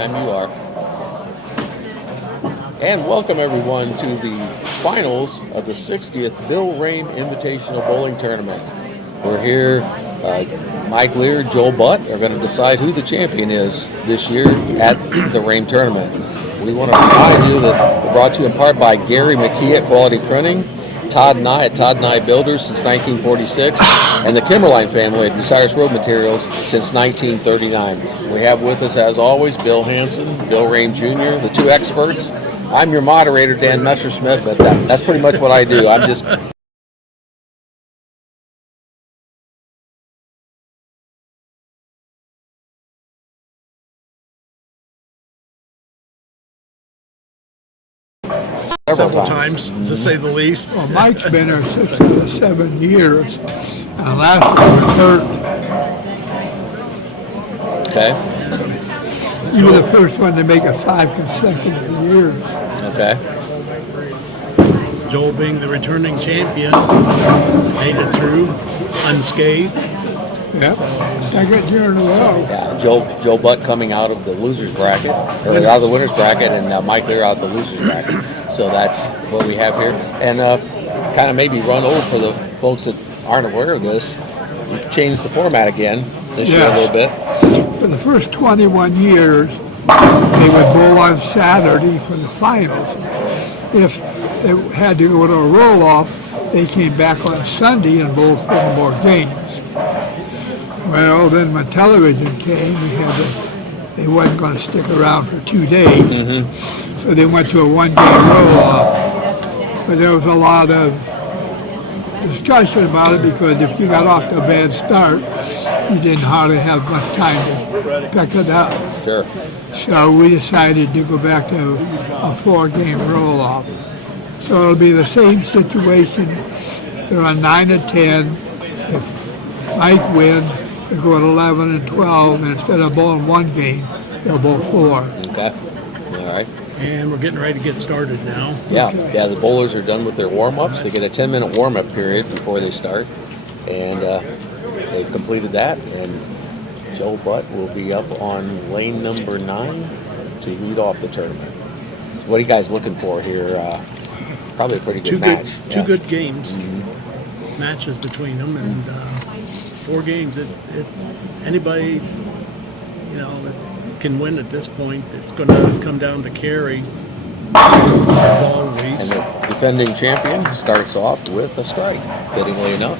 Time you are. And welcome everyone to the finals of the 60th Bill Rahm Invitational Bowling Tournament. We're here, Mike Lear, Joel Butt are going to decide who the champion is this year at the Rahm Tournament. We want to remind you that we're brought to you in part by Gary McKee at Quality Printing, Todd Nye at Todd Nye Builders since 1946, and the Kimberline family at Bucyrus Road Materials since 1939. We have with us, as always, Bill Hansen, Bill Rahm Jr., the two experts. I'm your moderator, Dan Messerschmidt, but that's pretty much what I do. I'm just several times, to say the least. Well, Mike's been there 6 or 7 years, and last year was hurt. okay. You were the first one to make it 5 consecutive years. Okay. Joel, being the returning champion, made it through unscathed. Yep, second year in a row. Yeah, Joe Butt coming out of the losers bracket, or out of the winners bracket, and Mike Lear out of the losers bracket. So that's what we have here. And kind of maybe run over for the folks that aren't aware of this. We've changed the format again this year a little bit. For the first 21 years, they would bowl on Saturday for the finals. If they had to go to a roll-off, they came back on Sunday and bowled 4 more games. Well, then when television came, they wasn't going to stick around for 2 days. So they went to a 1-game roll-off. But there was a lot of discussion about it because if you got off to a bad start, you didn't hardly have much time to pick it up. Sure. So we decided to go back to a 4-game roll-off. So it'll be the same situation. They're on 9 and 10. If Mike wins, they go at 11 and 12, and instead of bowling 1 game, they'll bowl 4. Okay. All right. And we're getting ready to get started now. Yeah, the bowlers are done with their warm-ups. They get a 10-minute warm-up period before they start, and they've completed that. And Joel Butt will be up on lane number 9 to lead off the tournament. So what are you guys looking for here? Probably a pretty good match. Two good games, matches between them, and 4 games. Anybody, that can win at this point. It's going to come down to carry, as always. And the defending champion starts off with a strike, fittingly enough.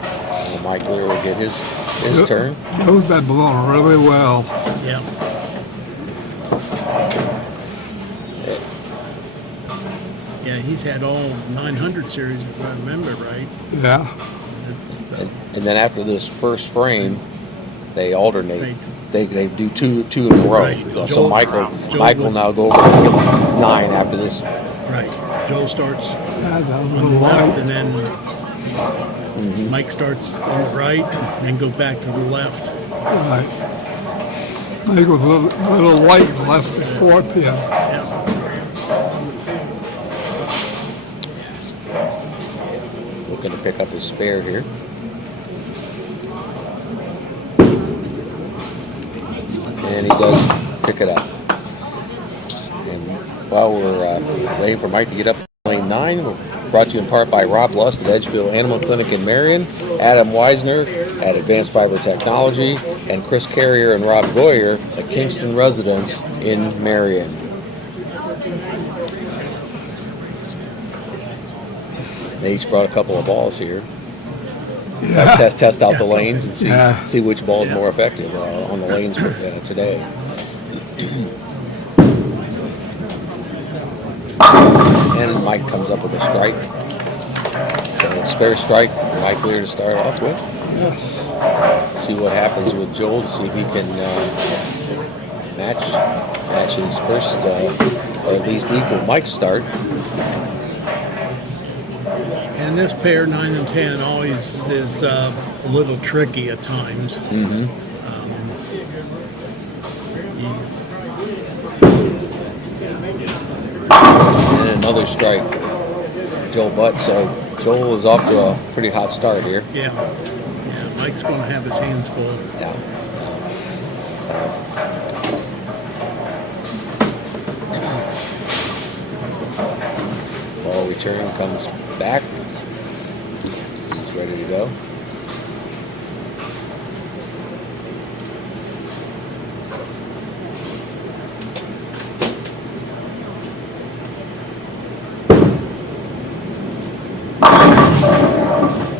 And Mike Lear will get his turn. Joe's been blowing really well. Yeah. Yeah, he's had all 900 series, if I remember right. Yeah. So, And then after this first frame, they alternate. They do two in a row. Right. So Mike will now go over 9 after this. right. Joel starts Yeah, on the left, and then Mike starts on the right, and then goes back to the left. Right. Mike was a little light and left the 4 pin. Yeah. Looking to pick up his spare here. And he does pick it up. And while we're waiting for Mike to get up lane 9, we're brought to you in part by Rob Lust at Edgefield Animal Clinic in Marion, Adam Weisner at Advanced Fiber Technology, and Chris Carrier and Rob Goyer at Kingston Residence in Marion. They each brought a couple of balls here. Yeah. Test out the lanes and see which ball is Yeah. more effective on the lanes for, today. And Mike comes up with a strike. So a spare strike, Mike Lear to start off with. See what happens with Joel to see if he can match his first, or at least equal Mike's start. And this pair, 9 and 10, always is a little tricky at times. And another strike, Joel Butt. So Joel is off to a pretty hot start here. Yeah. Mike's going to have his hands full. Yeah. turn, comes back. He's ready to go.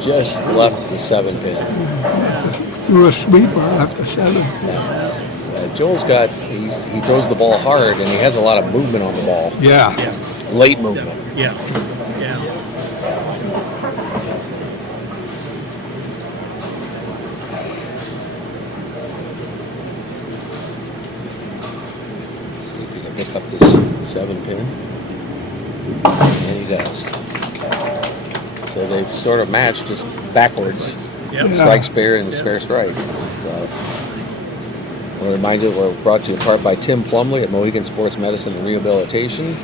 Just left the 7 pin. Threw a sweeper left the 7. Joel's got, he throws the ball hard and he has a lot of movement on the ball. Yeah. Late movement. Yeah. See if he can pick up this 7 pin. And he does. So they've sort of matched just backwards. Yep. Strike, spare, and spare strike. So, we're reminded we're brought to you in part by Tim Plumley at Mohegan Sports Medicine and Rehabilitation,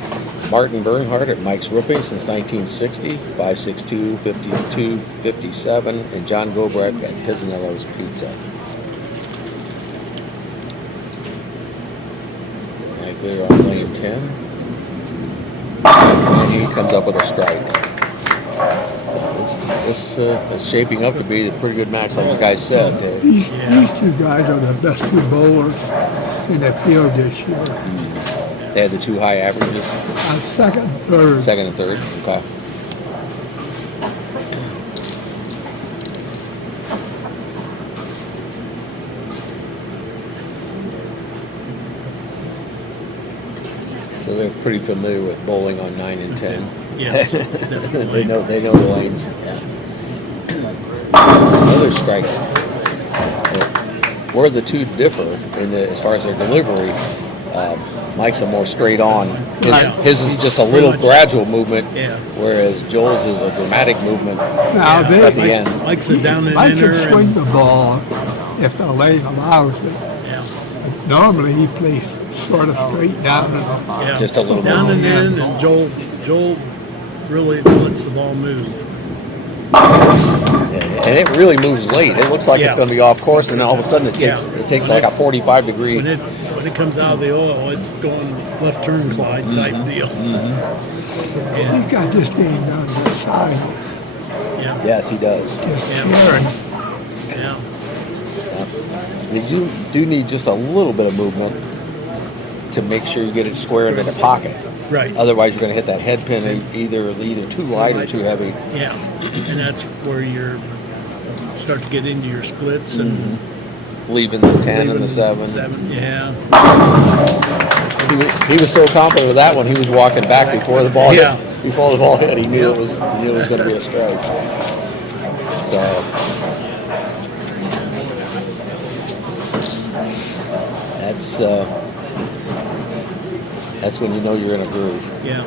Martin Bernhardt at Mike's Roofing since 1960, 562-52-57, and John Gobrecht at Pizzanello's Pizza. Mike Lear on lane 10. And he comes up with a strike. This is shaping up to be a pretty good match, like you guys said. These two guys are the best two bowlers in the field this year. They had the 2 high averages. Second and third. Second and third. Okay. So they're pretty familiar with bowling on 9 and 10. Yes, definitely. they know the lanes. Another strike. Where the two differ as far as their delivery, Mike's a more straight on. His is just a little gradual movement, whereas Joel's is a dramatic movement at the end. Mike's a down and Mike inner. can swing the ball if the lane allows it. Yeah. But normally he plays sort of straight down. Just a little down bit. and in, and Joel really lets the ball move. And it really moves late. It looks like it's going to be off course, and then all of a sudden it takes like a 45 degree. When it comes out of the oil, it's going left turn slide type deal. He's got this game down to the side. Yeah. Yes, he does. Just tearing. Yeah. You do need just a little bit of movement to make sure you get it square into the pocket. Right. Otherwise, you're going to hit that head pin either too light or too heavy. Yeah. And that's where you start to get into your splits and Leaving the 10 and the 7. Yeah. He was so confident with that one. He was walking back before the ball hit. Before the ball hit, he knew it was going to be a strike. So that's when you know you're in a groove. Yeah.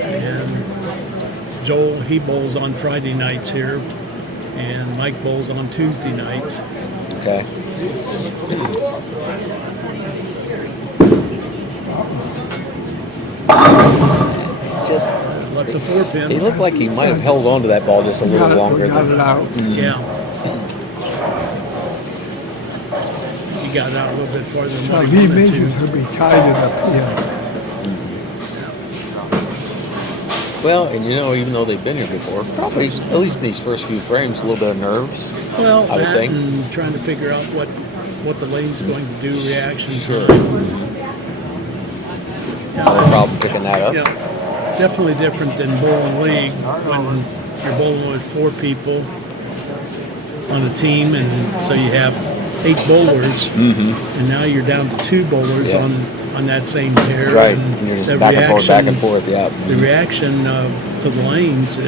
And Joel, he bowls on Friday nights here, and Mike bowls on Tuesday nights. Okay. Just left the 4 pin. He looked like he might have held on to that ball just a little longer. Got it out. Yeah. He got it out a little bit farther than So Mike he wanted makes to. it to be tied in the field. Well, and even though they've been here before, probably at least in these first few frames, a little bit of nerves. Well, I would that think. and trying to figure out what the lane's going to do, reaction Sure. time. No problem picking that up. Yeah, definitely different than bowling league when you're bowling with 4 people on a team, and so you have 8 bowlers, and now you're down to 2 bowlers on that same pair. Right, and you're just back and forth, yeah. The reaction to the lanes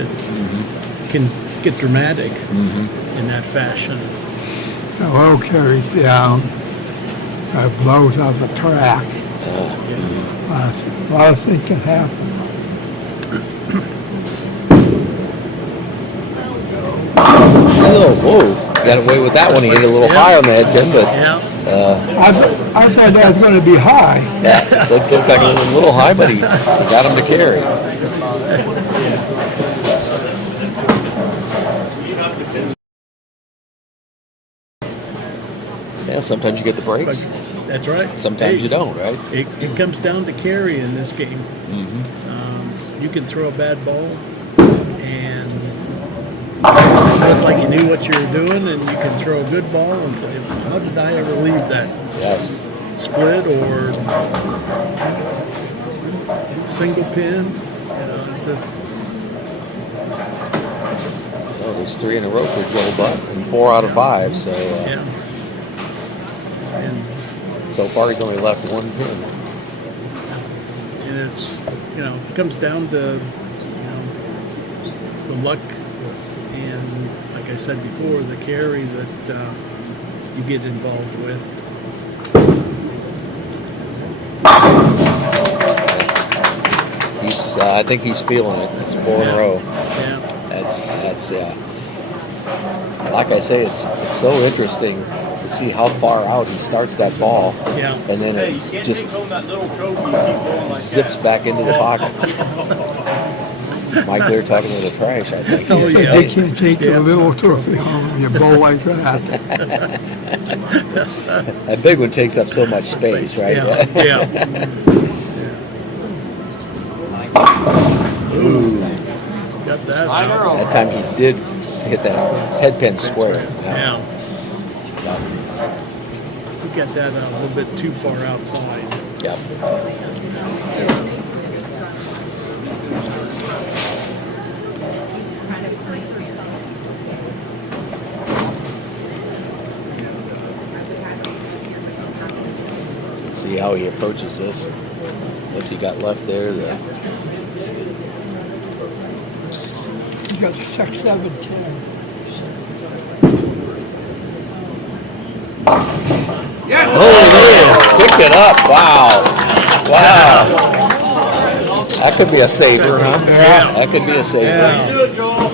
can get dramatic in that fashion. The oil carries down, blows out the track. A lot of things can happen. Whoa, got away with that one. He hit a little high on the head pin, but I thought that was going to be high. yeah, looked like a little high, but he got him to carry. Yeah, sometimes you get the But breaks. that's right. Sometimes Hey, you don't, right? It comes down to carry in this game. You can throw a bad ball and look like you knew what you were doing, and you can throw a good ball and say, "How did I ever leave that Yes. split or single pin?" You know, just Oh, there's 3 in a row for Joel Butt and 4 out of 5. So yeah. And so far he's only left 1 pin. it's it comes down to the luck and, like I said before, the carry that you get involved with. I think he's feeling it. It's 4 in a row. Yeah. That's like I say, it's so interesting to see how far out he starts that ball, Yeah. and then Hey, you it can't just take home that little trophy and keep going like zips that. back into the pocket. Mike Lear talking to the trash, I think. Oh, yeah. They can't take a little trophy home when you bowl like that. That big one takes up so much space, right? Yeah. Yeah. Ooh, Got that out. that time he did hit that head pin square. Yeah. We got that a little bit too far outside. Yep. See how he approaches this. What's he got left there? You got 6, 7, 10. Oh, man, picked it up. Wow. Wow. That could be a saver, huh? Yeah. That could be a saver. Yeah. Do it, Joel.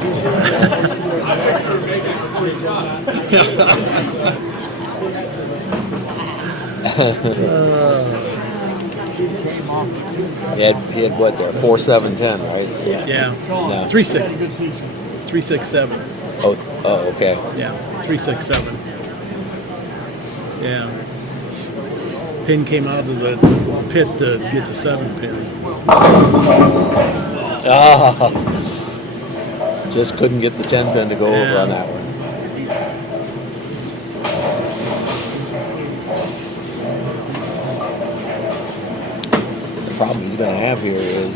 He had what there? 4, 7, 10, right? Yeah. No. 3-6. 3-6-7. Oh, okay. Yeah. 3-6-7. Yeah. Pin came out of the pit to get the 7 pin. Ah, just couldn't get the 10 pin to go over on that one. The problem he's going to have here is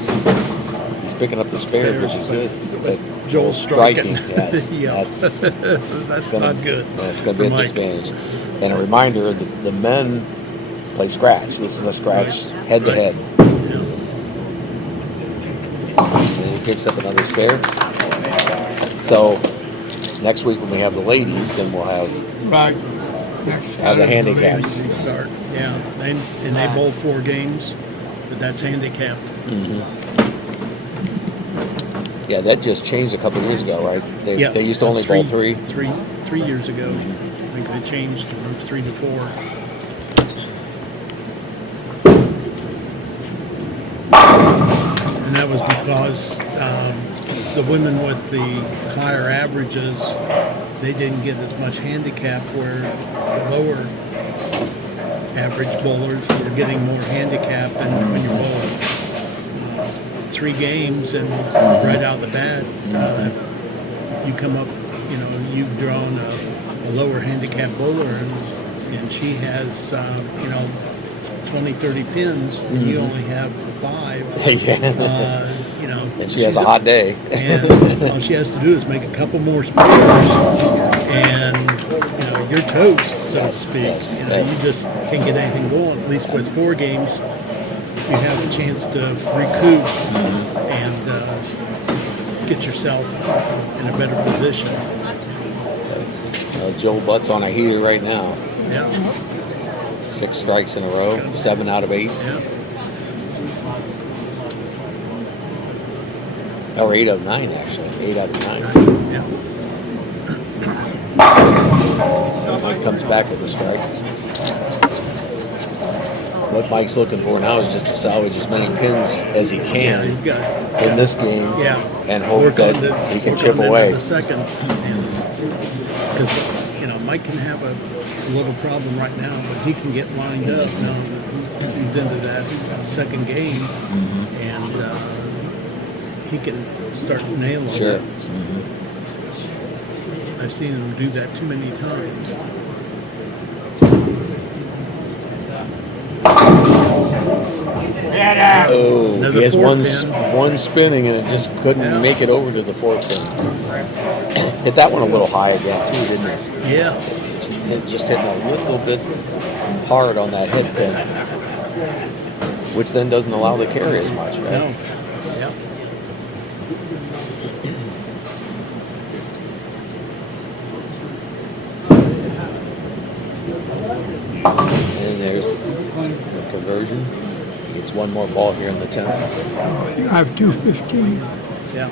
he's picking up the spare, which is good. But Joel's striking. Yes, Yeah. That's gonna, not good. That's going to be for a Mike. disadvantage. And a reminder: the men play scratch. This is a scratch head to head. Yeah. And he picks up another spare. So next week when we have the ladies, then we'll have Right. Next have the Saturday. handicaps. They start. Yeah. And they bowl 4 games, but that's handicapped. Yeah, that just changed a couple of years ago, right? They used to only bowl 3. 3 years ago. I think they changed from 3 to 4. And that was because the women with the higher averages, they didn't get as much handicap, where the lower average bowlers were getting more handicap. And when you're bowling 3 games and right out of the bat, you come up, you've drawn a lower handicap bowler, and she has, 20, 30 pins, and you only have 5. And she has a hot day. And all she has to do is make a couple more spares, and you're toast, so to speak. Yes. You just can't get anything going. At least with 4 games, you have a chance to recoup and get yourself in a better position. Joel Butt's on a heater right now. Yeah, 6 strikes in a row, 7 out of 8. yeah, Or 8 out of 9, actually. 8 out of 9. yeah. Mike comes back with a strike. What Mike's looking for now is just to salvage as many pins as he Yeah, can he's got. in this game, Yeah. and hope that he can chip away. The second, because you know, Mike can have a little problem right now, but he can get lined up now that he's into that second game, and he can start nailing Sure. it. I've seen him do that too many times. Oh, Another he has four one pin. spinning and it just couldn't Yeah. make it over to the fourth pin. Hit that one a little high again too, didn't it? Yeah. It just hitting a little bit hard on that head pin, which then doesn't allow the carry as much, right? No. Yeah. And there's the conversion. It's one more ball here in the 10th. You have 215. Yeah.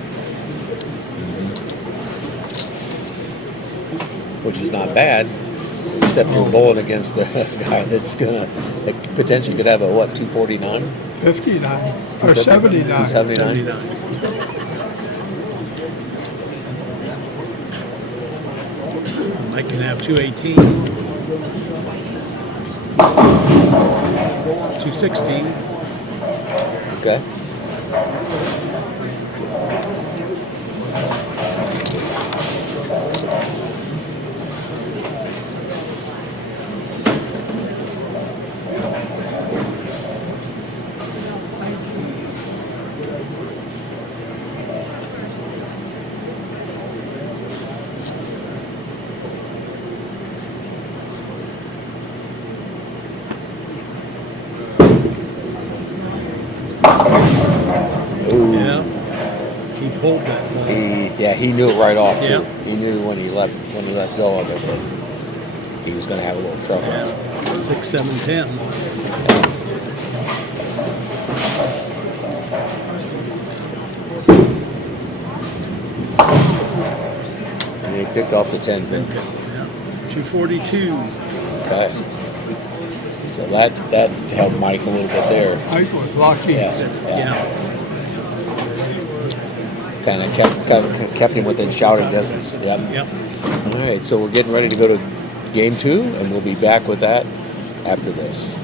Which is not bad, except you're bowling against the guy that's gonna potentially could have a what, 249? 59 or 79. 79. 79. Mike can have 218. 216. Okay. Ooh. Yeah. He pulled that ball. He knew it right off too. Yeah. He knew when he let go of it that he was going to have a little trouble. Yeah. 6, 7, 10. And he picked off the 10 pin. Yeah. 242. Okay. So that helped Mike a little bit there. Mike was lucky. Yeah. Kind of kept him within shouting distance. Yep. Yep. All right, so we're getting ready to go to game 2, and we'll be back with that after this.